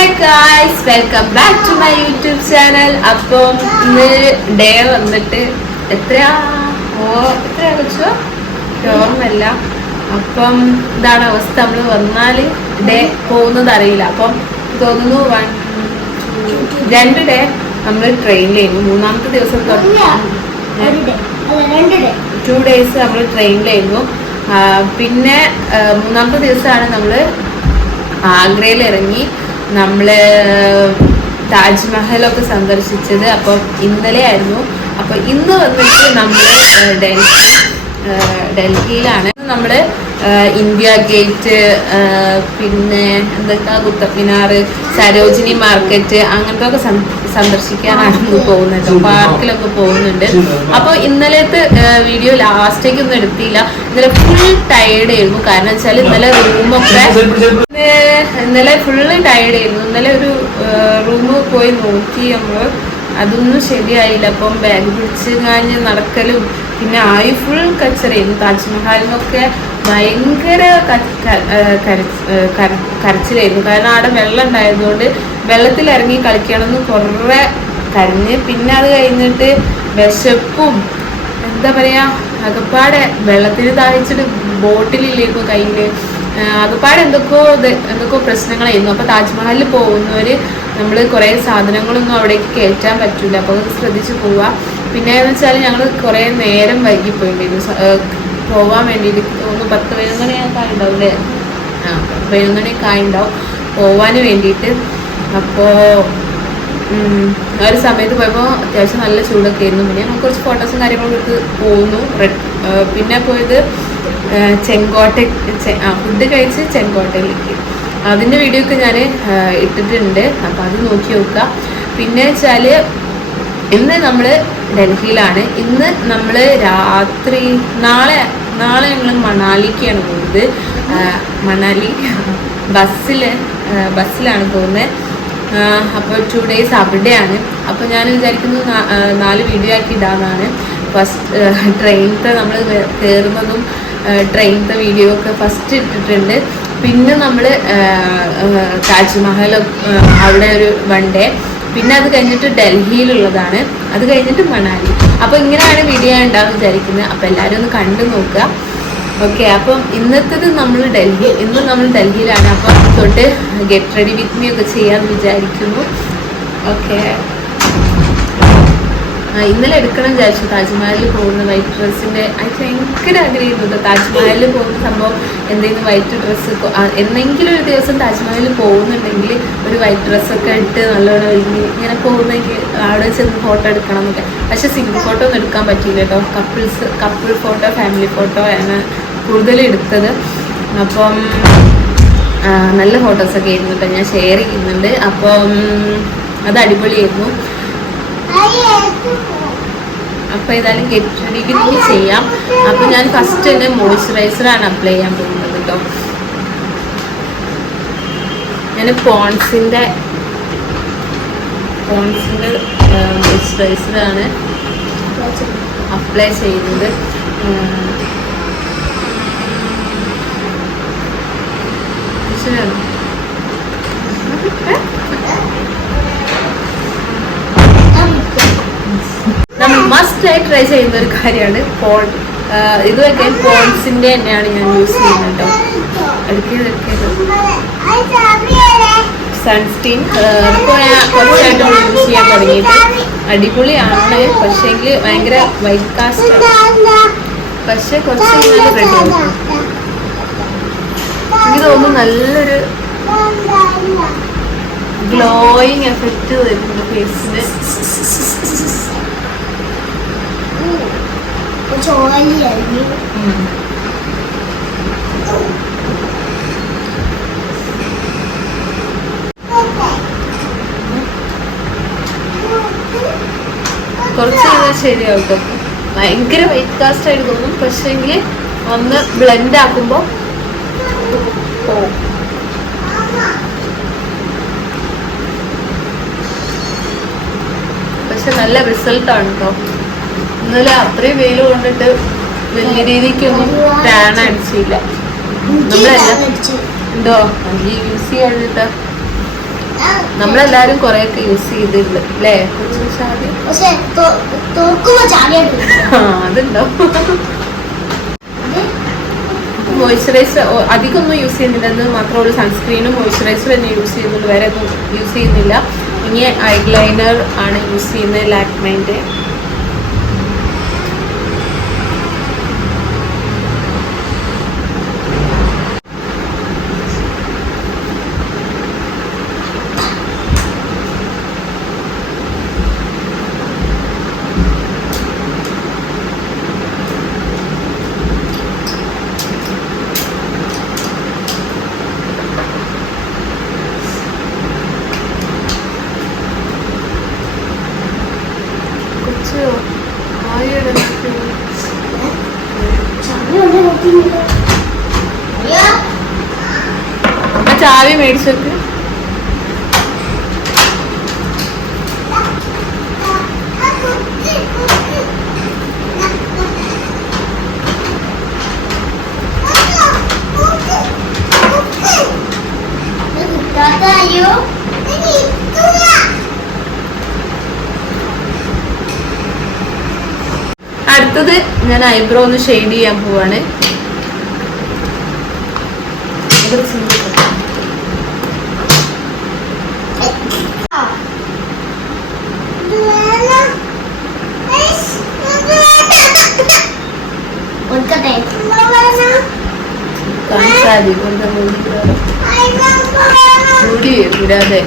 Guys, welcome back to my YouTube channel. അപ്പം ഇന്ന് day വന്നിട്ട് എത്രയാ വെച്ചോ ഓർമ്മല്ല. അപ്പം ഇതാണ് അവസ്ഥ. നമ്മൾ വന്നാൽ ഡേ പോകുന്നത് അറിയില്ല. അപ്പം തോന്നുന്നു 2 ഡേ നമ്മൾ ട്രെയിനിലായിരുന്നു. മൂന്നാമത്തെ ദിവസം 2 ഡേയ്സ് നമ്മൾ ട്രെയിനിലായിരുന്നു. പിന്നെ മൂന്നാമത്തെ ദിവസമാണ് നമ്മൾ ആഗ്രയിൽ ഇറങ്ങി നമ്മള് താജ്മഹലൊക്കെ സന്ദർശിച്ചത്. അപ്പം ഇന്നലെ ആയിരുന്നു. അപ്പൊ ഇന്ന് വന്നിട്ട് നമ്മള് ഡൽഹിയിലാണ്. നമ്മള് ഇന്ത്യ ഗേറ്റ്, പിന്നെ എന്തൊക്കെ കുത്തബ് മിനാർ, സരോജിനി മാർക്കറ്റ് അങ്ങനത്തെ ഒക്കെ സന്ദർശിക്കാനാണ് പോകുന്നത്. പാർക്കിലൊക്കെ പോകുന്നുണ്ട്. അപ്പോൾ ഇന്നലത്തെ വീഡിയോ ലാസ്റ്റേക്ക് ഒന്നും എടുത്തില്ല. ഇന്നലെ ഫുൾ ടയേർഡ് ആയിരുന്നു. കാരണം വെച്ചാൽ ഇന്നലെ ഫുള്ള് ടയേർഡ് ആയിരുന്നു. ഇന്നലെ ഒരു റൂം പോയി നോക്കി നമ്മൾ, അതൊന്നും ശരിയായില്ല. അപ്പം ബാഗ് പിടിച്ച് കഴിഞ്ഞ് നടക്കലും പിന്നെ ആയി ഫുൾ കച്ചറായിരുന്നു. താജ്മഹലിനൊക്കെ ഭയങ്കര കരച്ചിലായിരുന്നു. കാരണം അവിടെ വെള്ളം ഉണ്ടായതുകൊണ്ട് വെള്ളത്തിൽ ഇറങ്ങി കളിക്കണമെന്ന് കുറേ കരഞ്ഞ്. പിന്നെ അത് കഴിഞ്ഞിട്ട് വിശപ്പും എന്താ പറയാ, അകപ്പാടെ വെള്ളത്തിൽ താഴ്ച്ചിട്ട് ബോട്ടിലില്ലായിരുന്നു കയ്യില്. അകപ്പാടെ എന്തൊക്കെയോ പ്രശ്നങ്ങളായിരുന്നു. അപ്പൊ താജ്മഹലിൽ പോകുന്നവര് നമ്മൾ കുറേ സാധനങ്ങളൊന്നും അവിടേക്ക് കയറ്റാൻ പറ്റൂല. അപ്പോൾ അത് ശ്രദ്ധിച്ച് പോവുക. പിന്നെ എന്ന് വെച്ചാൽ ഞങ്ങൾ കുറേ നേരം വൈകിപ്പോയിട്ടുണ്ടായിരുന്നു പോവാൻ വേണ്ടിയിട്ട്. തോന്നുന്നു 10-11 മണിയൊക്കെ ആയിട്ടുണ്ടാവും അല്ലേ? 11 മണിയൊക്കെ ആയിട്ടുണ്ടാവും പോവാൻ വേണ്ടിയിട്ട്. അപ്പോൾ ഒരു സമയത്ത് പോയപ്പോൾ അത്യാവശ്യം നല്ല ചൂടൊക്കെ ആയിരുന്നു. പിന്നെ ഞങ്ങൾ കുറച്ച് ഫോട്ടോസും കാര്യങ്ങളും എടുത്ത് പോന്നു. പിന്നെ പോയത് ചെങ്കോട്ട, ഫുഡ് കഴിച്ച് ചെങ്കോട്ടയിലേക്ക്. അതിൻ്റെ വീഡിയോ ഒക്കെ ഞാൻ ഇട്ടിട്ടുണ്ട്. അപ്പോൾ അത് നോക്കി നോക്കുക. പിന്നെ വെച്ചാൽ ഇന്ന് നമ്മൾ ഡൽഹിയിലാണ്. ഇന്ന് നമ്മൾ രാത്രി നാളെ ഞങ്ങൾ മണാലിക്കാണ് പോകുന്നത്. മണാലി ബസ്സിലാണ് പോകുന്നത്. അപ്പോൾ 2 ഡേയ്സ് അവിടെയാണ്. അപ്പോൾ ഞാൻ വിചാരിക്കുന്നു 4 വീഡിയോ ആക്കി ഇടാന്നാണ്. ഫസ്റ്റ് ട്രെയിനിലത്തെ നമ്മൾ കയറുന്നതും ട്രെയിനിലത്തെ വീഡിയോ ഒക്കെ ഫസ്റ്റ് ഇട്ടിട്ടുണ്ട്. പിന്നെ നമ്മൾ താജ്മഹൽ അവിടെ ഒരു 1 ഡേ, പിന്നെ അത് കഴിഞ്ഞിട്ട് ഡൽഹിയിലുള്ളതാണ്, അത് കഴിഞ്ഞിട്ട് മണാലി. അപ്പോൾ ഇങ്ങനെയാണ് വീഡിയോ ഉണ്ടാവും വിചാരിക്കുന്നത്. അപ്പോൾ എല്ലാവരും ഒന്ന് കണ്ടു നോക്കുക. ഓക്കെ, അപ്പം ഇന്ന് നമ്മൾ ഡൽഹിയിലാണ്. അപ്പം തൊട്ട് ഗെറ്റ് റെഡി വിത്ത് മീ ഒക്കെ ചെയ്യാമെന്ന് വിചാരിക്കുന്നു. ഓക്കെ, ഇന്നലെ എടുക്കണം വിചാരിച്ചു താജ്മഹലിൽ പോകുന്ന വൈറ്റ് ഡ്രസ്സിൻ്റെ. എനിക്ക് ഭയങ്കര ആഗ്രഹിക്കുന്നുണ്ട് താജ്മഹലിൽ പോകുന്ന സംഭവം. എന്തെങ്കിലും വൈറ്റ് ഡ്രസ്സ് എന്നെങ്കിലും ഒരു ദിവസം താജ്മഹലിൽ പോകുന്നുണ്ടെങ്കിൽ ഒരു വൈറ്റ് ഡ്രസ്സൊക്കെ ഇട്ട് നല്ലോണം ഇങ്ങനെ പോകുന്നെങ്കിൽ അവിടെ ചെന്ന് ഫോട്ടോ എടുക്കണം എന്നൊക്കെ. പക്ഷെ സിംഗിൾ ഫോട്ടോ ഒന്നും എടുക്കാൻ പറ്റില്ല കേട്ടോ. കപ്പിൾ ഫോട്ടോ, ഫാമിലി ഫോട്ടോ ആണ് കൂടുതൽ എടുത്തത്. അപ്പം നല്ല ഫോട്ടോസൊക്കെ ആയിരുന്നു കേട്ടോ. ഞാൻ ഷെയർ ചെയ്യുന്നുണ്ട്. അപ്പം അത് അടിപൊളിയായിരുന്നു. അപ്പോൾ ഏതായാലും ഗെറ്റ് റെഡി വിത്ത് മീ ചെയ്യാം. അപ്പോൾ ഞാൻ ഫസ്റ്റ് തന്നെ മോയ്സ്ചറൈസറാണ് അപ്ലൈ ചെയ്യാൻ പോകുന്നത് കേട്ടോ. ഞാൻ പോൺസിൻ്റെ മോയ്സ്ചറൈസറാണ് അപ്ലൈ ചെയ്യുന്നത്. നമ്മൾ മസ്റ്റായി ട്രൈ ചെയ്യുന്ന ഒരു കാര്യമാണ് ഇതൊക്കെ പോൺസിൻ്റെ തന്നെയാണ് ഞാൻ യൂസ് ചെയ്യുന്നത് കേട്ടോ. സൺസ്ക്രീൻ ഇപ്പോൾ ഞാൻ കുറച്ചായിട്ട് യൂസ് ചെയ്യാൻ തുടങ്ങിയിട്ട് അടിപൊളിയാണ്. പക്ഷേങ്കിൽ ഭയങ്കര വൈറ്റ് കാസ്റ്റ് ആണ്. പക്ഷെ കുറച്ച് നല്ല റെഡി ആവും. എനിക്ക് തോന്നുന്നു നല്ലൊരു ഗ്ലോയിങ് എഫക്റ്റ് വരുന്നുണ്ട് ഫേസിന്. കുറച്ച് ശരിയാവും കേട്ടോ. ഭയങ്കര വൈറ്റ് കാസ്റ്റ് ആയിട്ട് തോന്നും. പക്ഷേങ്കിൽ ഒന്ന് ബ്ലെൻഡ് ആക്കുമ്പോൾ പോവും. പക്ഷെ നല്ല റിസൾട്ടാണ് കേട്ടോ. ഇന്നലെ അത്രയും വെയിൽ കൊണ്ടിട്ട് വലിയ രീതിക്കൊന്നും ടാൻ അടിച്ചില്ല. നമ്മളെല്ലാം ഉണ്ടോ യൂസ് ചെയ്യാനിട്ട് നമ്മളെല്ലാരും കൊറേ ഒക്കെ യൂസ് ചെയ്തിട്ടുണ്ട് അല്ലേ? അതുണ്ടോ? മോയ്സ്ചറൈസർ അധികമൊന്നും യൂസ് ചെയ്യുന്നില്ലെന്ന് മാത്രമേ സൺസ്ക്രീനും മോയ്സ്ചറൈസർ തന്നെ യൂസ് ചെയ്യുന്നുള്ളൂ, വേറെ ഒന്നും യൂസ് ചെയ്യുന്നില്ല. ഇനി ഐലൈനർ ആണ് യൂസ് ചെയ്യുന്നത്, ലാക്മേന്റെ. ചാവി മേടിച്ചൊക്കെ അടുത്തത് ഞാൻ ഐബ്രോ ഒന്ന് ഷെയ്ഡ് ചെയ്യാൻ പോവാണ്. വിടാതെ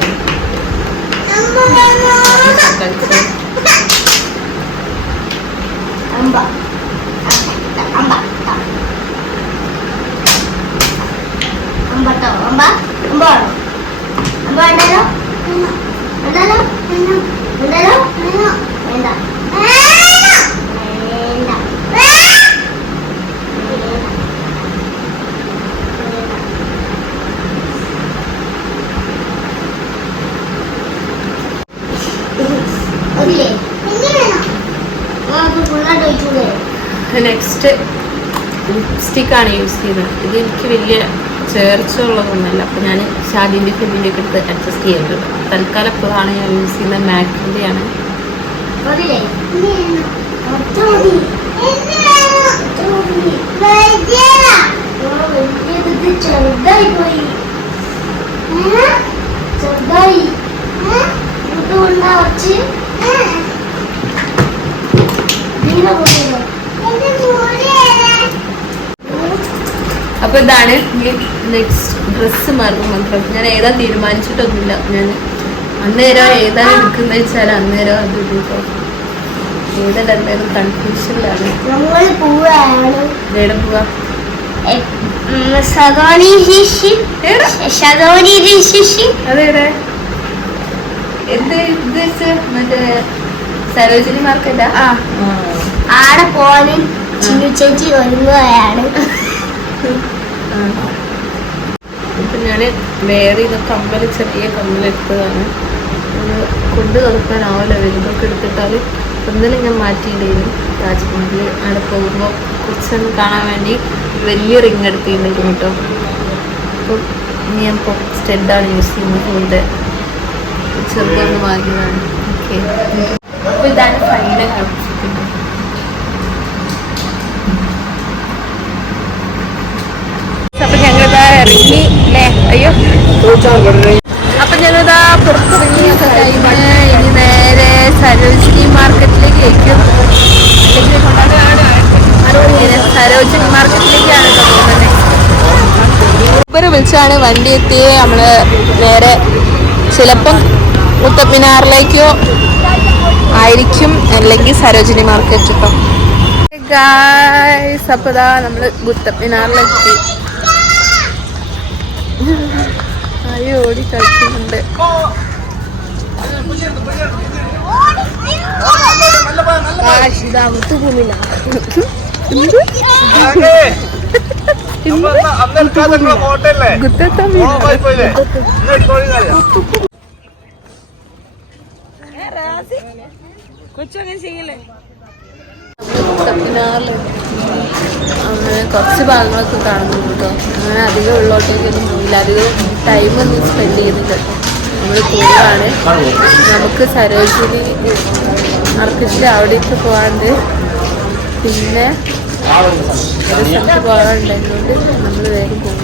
നെക്സ്റ്റ് ലിപ്സ്റ്റിക് ആണ് യൂസ് ചെയ്യുന്നത്. ഇത് എനിക്ക് വലിയ ചേർച്ച ഉള്ളതൊന്നുമല്ല, അപ്പോൾ ഞാൻ ഷാദിൻ്റെ ഫിലിൻ്റെ ഒക്കെ എടുത്ത് അഡ്ജസ്റ്റ് ചെയ്യുന്നുണ്ട്. തൽക്കാലം അപ്പോഴാണ് ഞാൻ യൂസ് ചെയ്യുന്നത് മാക്കിൻ്റെ ആണ്. അപ്പൊ ഇതാണ് നെക്സ്റ്റ് ഡ്രസ്സ് മാർഗം മാത്രം. ഞാൻ ഏതാ തീരുമാനിച്ചിട്ടൊന്നുമില്ല. ഞാൻ അന്നേരം ഏതാണ് എടുക്കുന്നത് വെച്ചാൽ അന്നേരം അത് എടുക്കും. ഏതെന്തായാലും കൺഫ്യൂഷനിലാണ്. എവിടെ പോവാ? അതേടെ എന്ത് ഉദ്ദേശിച്ച്? മറ്റേ സരോജിനി മാർക്കറ്റാ? ആടെ പോവാനും ചിന്നു ചേച്ചി ഒരുങ്ങുകയാണ്. ഇപ്പം ഞാൻ വേറെ ഇത് കമ്മൽ, ചെറിയ കമ്മലെടുത്തതാണ്. അത് കൊണ്ട് തുറക്കാനാവില്ല, വലുതൊക്കെ എടുത്തിട്ടാൽ. ഒന്നിലും ഞാൻ മാറ്റിയിടേനും താജ്മഹലിൽ അവിടെ പോകുമ്പോൾ കുറച്ചൊന്ന് കാണാൻ വേണ്ടി വലിയ റിങ് എടുത്തിട്ടുണ്ടായിരുന്നു കേട്ടോ. അപ്പം ഇനി ഞാൻ ഇപ്പോൾ സ്റ്റെഡാണ് യൂസ് ചെയ്യുന്നത്, കൊണ്ട് ചെറുതൊന്ന് വാങ്ങിയതാണ്. ഓക്കെ, അപ്പോൾ ഇതാണ് ഫൈനൽ ഔട്ട്ഫിറ്റ്. അപ്പൊ ഞങ്ങളിതാ ഇറങ്ങി അല്ലേ? അയ്യോ, അപ്പൊ ഞങ്ങളിതാ പുറത്തിറങ്ങിയൊക്കെ കഴിഞ്ഞ് ഇനി നേരെ സരോജിനി മാർക്കറ്റിലേക്ക് അയക്കും. സരോജിനി മാർക്കറ്റിലേക്കാണ് പോകുന്നത്. ഊബർ വിളിച്ചാണ് വണ്ടി എത്തിയത്. നമ്മള് നേരെ ചിലപ്പം കുത്തബ്മിനാറിലേക്കോ ആയിരിക്കും, അല്ലെങ്കിൽ സരോജിനി മാർക്കറ്റ് കേട്ടോ. ഗായ്സ്, അപ്പൊ ഇതാ നമ്മള് കുത്തബ്മിനാറിലെത്തി. അയ്യോ, ഓടി കളിക്കുന്നുണ്ട്. കൊച്ചു അങ്ങനെ ചെയ്യല്ലേ? അങ്ങനെ കുറച്ച് ഭാഗങ്ങളൊക്കെ കാണുന്നുണ്ട് കേട്ടോ. അങ്ങനെ അധികം ഉള്ളോട്ടേക്കൊന്നും പോയില്ല, അധികം ടൈമൊന്നും സ്പെൻഡ് ചെയ്യുന്നില്ല കേട്ടോ. നമ്മൾ പോവാണ്. നമുക്ക് സരോജിനി ആർക്കിഷ്ടെ അവിടേക്ക് പോകാണ്ട് പിന്നെ ഒരു സ്ഥലത്ത് പോകാനുണ്ടായതുകൊണ്ട് നമ്മൾ വേഗം പോകും.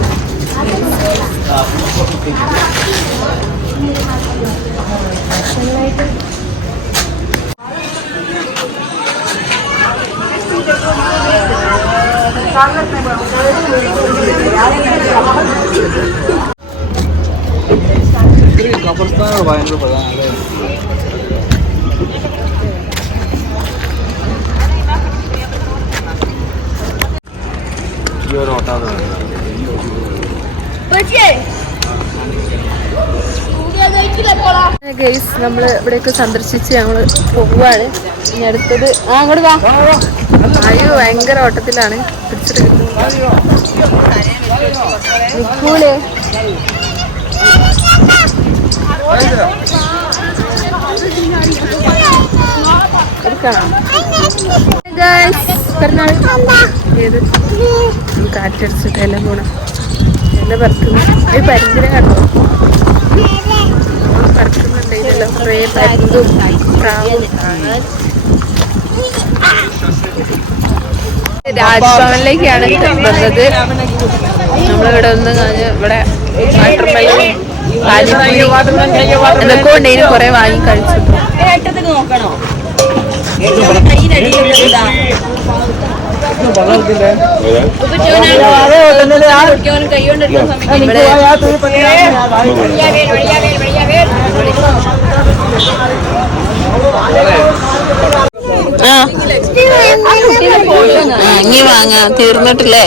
കബർസ്ഥാനാണ് ഭയങ്കര പ്രധാനം. ഈ ഒരു ഓട്ടാണ് ഗൈസ്, നമ്മൾ ഇവിടെയൊക്കെ സന്ദർശിച്ച് ഞങ്ങൾ പോവാണ്. ഇനി അടുത്തത് അങ്ങോട്ട് വാ. അയ്യോ, ഭയങ്കര ഓട്ടത്തിലാണ്. പിടിച്ചിട്ട് നിൽക്കൂലേ. ഏത് കാറ്റടിച്ചിട്ട് എല്ലാം പോണം. എല്ലാം പറക്കുന്നു. ഒരു പരിന്തിനെ കണ്ടോ? പറക്കുന്നുണ്ടെങ്കിലല്ലോ കുറേ പരുന്തും പ്രാവും. രാജ്ഭവനിലേക്കാണ് വന്നത്. നമ്മളിവിടെ ഒന്ന് കഴിഞ്ഞ് ഇവിടെ വാട്ടർമെലൺ പാനിപ്പൂരി എന്തൊക്കെ ഉണ്ടെങ്കിലും കുറെ വാങ്ങി കഴിച്ചു. നോക്കണോ ഇനി വാങ്ങാ, തീർന്നിട്ടില്ലേ?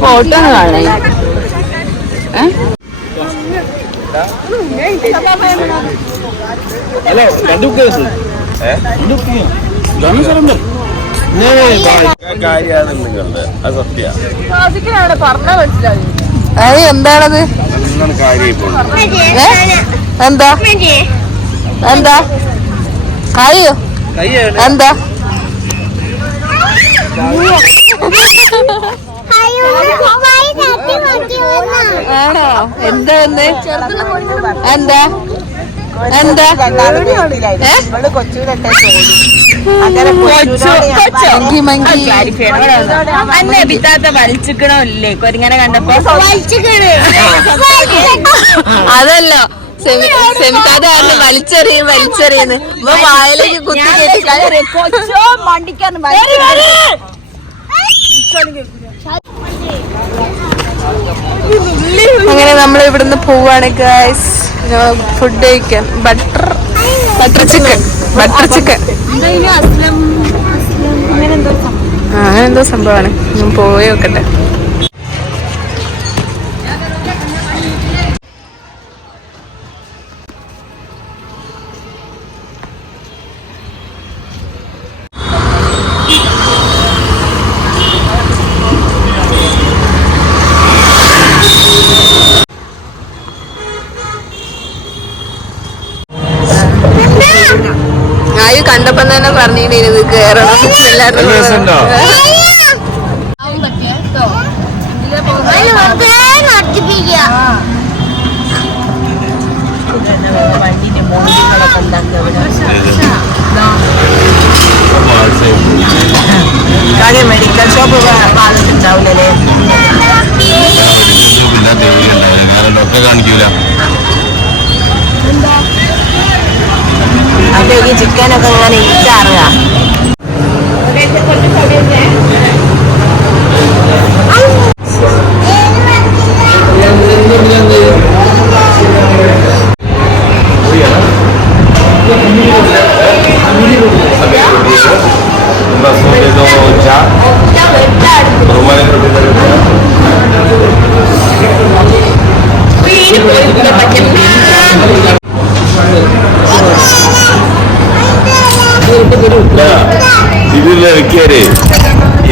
ഫോട്ടോ കാണേ. എന്താണത്? എന്താ എന്താ കായോ എന്താ? ആണോ? എന്താ വന്ന്? എന്താ എന്താ അന്നെ പിത്താത്ത വലിച്ചിക്കണോ ഇല്ലേ കൊരിങ്ങനെ കണ്ടപ്പോ? അതല്ലോ സെമിക്കാതെ വലിച്ചെറിയുന്നു വായിലേക്ക് കുത്തി കയറ്റി കൊച്ചോ മണ്ടിക്കാന്ന് അങ്ങനെ നമ്മൾ ഇവിടുന്ന് പോവാണ് ഗൈസ്. ഫുഡ് കഴിക്കാൻ ബട്ടർ ചിക്കൻ അങ്ങനെ എന്തോ സംഭവമാണ്. ഞാൻ പോയി നോക്കട്ടെ. ആയു കണ്ടപ്പം തന്നെ പറഞ്ഞിട്ട് കേറണം. മെഡിക്കൽ ഷോപ്പ് ഭാഗത്തുണ്ടാവില്ലേ? ഡോക്ടറെ കാണിക്കൂല. അപ്പൊ ഈ ചിക്കനൊക്കെ ഇങ്ങനെ ഇച്ചാറുക.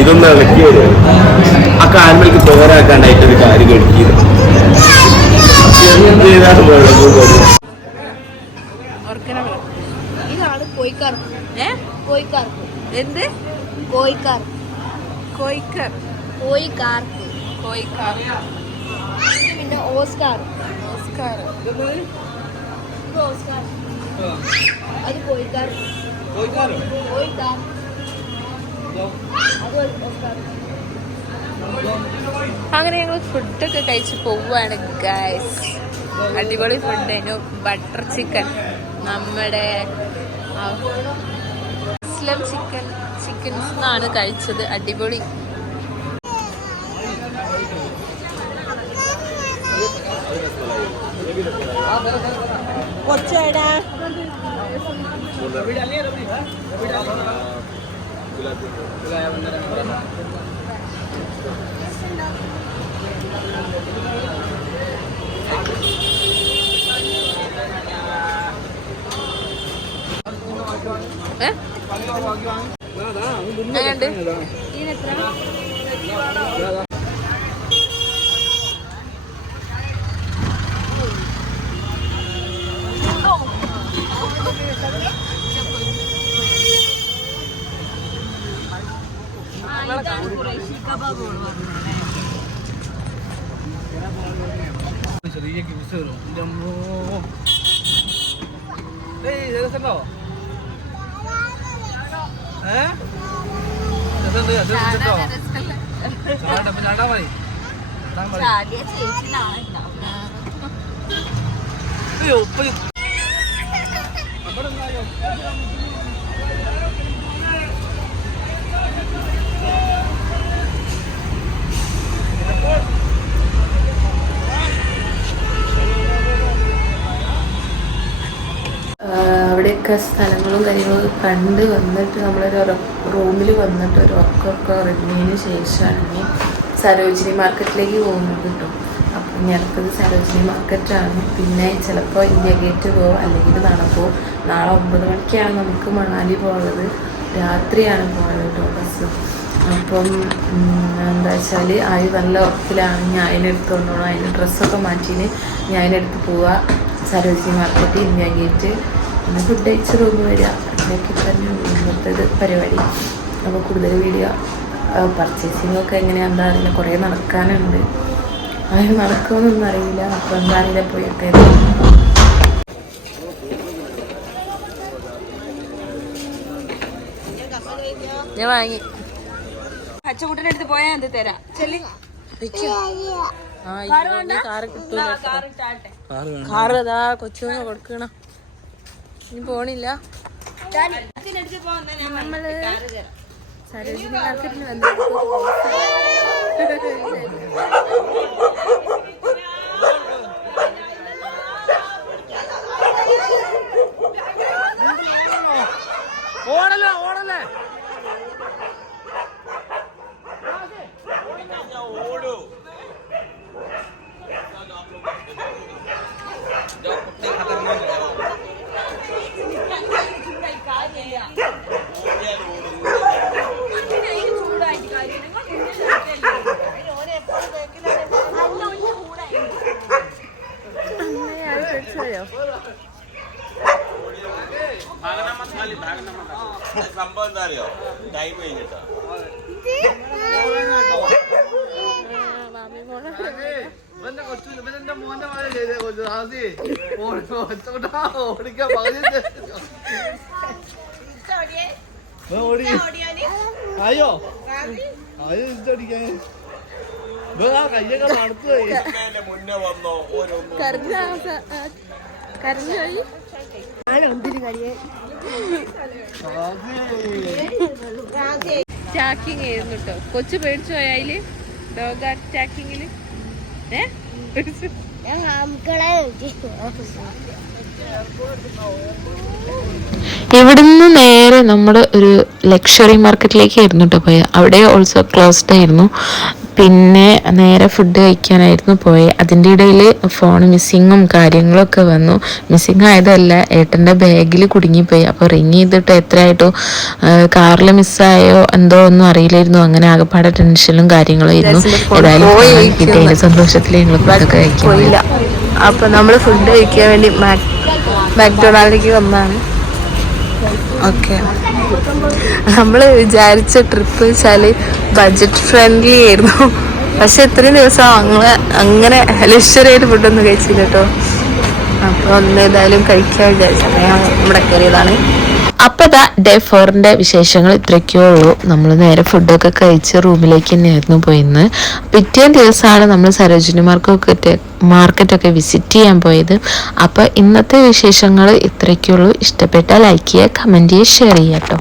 ഇതൊന്ന് ഇളക്കിയത് ആ കാൽമേലേക്ക് തോരാക്കാണ്ടായിട്ടൊരു കാര്യം കടിക്കിയത് ഇതാണ് കോഴിക്കാർക്ക് എന്ത് കോഴിക്കാർ കോയിക്കർ കോഴിക്കാർക്ക് കോയിക്കാർ പിന്നെ ഓസ്കാർ ഓസ്കാർ ഇത് ഓസ്കാർ അത് കോഴിക്കാർ കോഴിക്കാർ അത് ഓസ്കാർ. അങ്ങനെ ഞങ്ങൾ ഫുഡൊക്കെ കഴിച്ച് പോവുകയാണ് ഗൈസ്. അടിപൊളി ഫുഡായിരുന്നു. ബട്ടർ ചിക്കൻ, നമ്മുടെ മുസ്ലിം ചിക്കൻസ് എന്നാണ് കഴിച്ചത്. അടിപൊളി. കൊച്ചേടാ എങ്ങണ്ട് അവിടെയൊക്കെ സ്ഥലങ്ങളും കാര്യങ്ങളും കണ്ട് വന്നിട്ട് നമ്മളൊരു റൂമിൽ വന്നിട്ട് ഒരു ഉറക്കമൊക്കെ ഇറങ്ങിയതിന് ശേഷമാണ് സരോജിനി മാർക്കറ്റിലേക്ക് പോകുന്നത് കേട്ടോ. അപ്പം ഞങ്ങൾക്കത് സരോജിനി മാർക്കറ്റാണ്. പിന്നെ ചിലപ്പോൾ ഇന്ത്യ ഗേറ്റ് പോകും, അല്ലെങ്കിൽ നടക്കുമോ. നാളെ 9 മണിക്കാണ് നമുക്ക് മണാലി പോകുന്നത്. രാത്രിയാണ് പോകുന്നത് കേട്ടോ ബസ്. അപ്പം എന്താ വെച്ചാൽ ആയി നല്ല ഉറപ്പിലാണ്. ഞാൻ അതിനെടുത്ത് കൊണ്ടുപോകണം. അതിന് ഡ്രസ്സൊക്കെ മാറ്റിന് ഞാൻ അതിനെടുത്ത് പോവുക. സരോജിനി മാർക്കറ്റ്, ഇന്ത്യ ഗേറ്റ്, പിന്നെ ഫുഡ് കഴിച്ച് റൂം വരിക. അതിനൊക്കെ തന്നെ ഇന്നത്തെ പരിപാടി. അപ്പോൾ കൂടുതൽ വീഡിയോ പർച്ചേസിങ്ങൊക്കെ എങ്ങനെയാണെന്ന് അറിയില്ല. കുറേ നടക്കാനുണ്ട്. അതിന് നടക്കുമെന്നൊന്നും അറിയില്ല. അപ്പോൾ എന്താറിയില്ല പോയിട്ട് ഞാൻ വാങ്ങി. പച്ചക്കുട്ടൻ്റെ അടുത്ത് പോയാൽ എന്ത് തരാം. കാറ് കിട്ടൂല. കാറ് അതാ കൊച്ചുവിനെ കൊടുക്കണം. ഇനി പോണില്ല. നമ്മള് സരോജിനി മാർക്കറ്റിന് വന്നു. ഓടല്ലേ സംഭവം എന്താ അറിയോ, ടൈം കഴിഞ്ഞിട്ടാ അയ്യോ കയ്യൊക്കെ നടത്തുപോയി. മുന്നേ വന്നോ കരഞ്ഞോയി. സ്റ്റാക്കിങ് ആയിരുന്നു കേട്ടോ. കൊച്ചു പേടിച്ചു പോയാല് ഡോഗ് അറ്റാക്കിങ്ങില്. ഇവിടുന്ന് നേരെ നമ്മൾ ഒരു ലക്ഷറി മാർക്കറ്റിലേക്കായിരുന്നു കേട്ടോ പോയത്. അവിടെ ഓൾസോ ക്ലോസ്ഡ് ആയിരുന്നു. പിന്നെ നേരെ ഫുഡ് കഴിക്കാനായിരുന്നു പോയത്. അതിൻ്റെ ഇടയിൽ ഫോൺ മിസ്സിങ്ങും കാര്യങ്ങളൊക്കെ വന്നു. മിസ്സിങ് ആയതല്ല, ഏട്ടൻ്റെ ബാഗിൽ കുടുങ്ങിപ്പോയി. അപ്പോൾ റിങ് ചെയ്തിട്ട് എത്രയായിട്ടോ കാറിൽ മിസ്സായോ എന്തോ ഒന്നും അറിയില്ലായിരുന്നു. അങ്ങനെ ആകെപ്പാടെ ടെൻഷനും കാര്യങ്ങളും ആയിരുന്നു. ഏതായാലും കിട്ടിയതിൻ്റെ സന്തോഷത്തിൽ ഞങ്ങൾ ഫുഡൊക്കെ കഴിക്കാൻ പോയില്ല. അപ്പോൾ നമ്മൾ ഫുഡ് കഴിക്കാൻ വേണ്ടി മാക്ഡൊണാൾഡിലേക്ക് വന്നതാണ്. ഓക്കെ, നമ്മൾ വിചാരിച്ച ട്രിപ്പ് വെച്ചാൽ ബഡ്ജറ്റ് ഫ്രണ്ട്ലി ആയിരുന്നു. പക്ഷെ ഇത്രയും ദിവസം അങ്ങനെ ലക്ഷറിയായിട്ട് ഫുഡൊന്നും കഴിച്ചില്ല കേട്ടോ. അപ്പോൾ ഒന്ന് ഏതായാലും കഴിക്കാൻ വിചാരിച്ചാൽ ഞാൻ ഇവിടെ കയറിയതാണ്. അപ്പോൾ ഇതാ ഡേ 4ന്റെ വിശേഷങ്ങൾ ഇത്രയൊക്കെ ഉള്ളൂ. നമ്മൾ നേരെ ഫുഡൊക്കെ കഴിച്ച് റൂമിലേക്ക് തന്നെയായിരുന്നു പോയിന്ന്. പിറ്റേ ദിവസമാണ് നമ്മൾ സരോജിനി മാർക്കറ്റൊക്കെ വിസിറ്റ് ചെയ്യാൻ പോയത്. അപ്പോൾ ഇന്നത്തെ വിശേഷങ്ങൾ ഇത്രയൊക്കെ ഉള്ളൂ. ഇഷ്ടപ്പെട്ടാൽ ലൈക്ക് ചെയ്യുക, കമൻറ്റ് ചെയ്യുക, ഷെയർ ചെയ്യുക കേട്ടോ.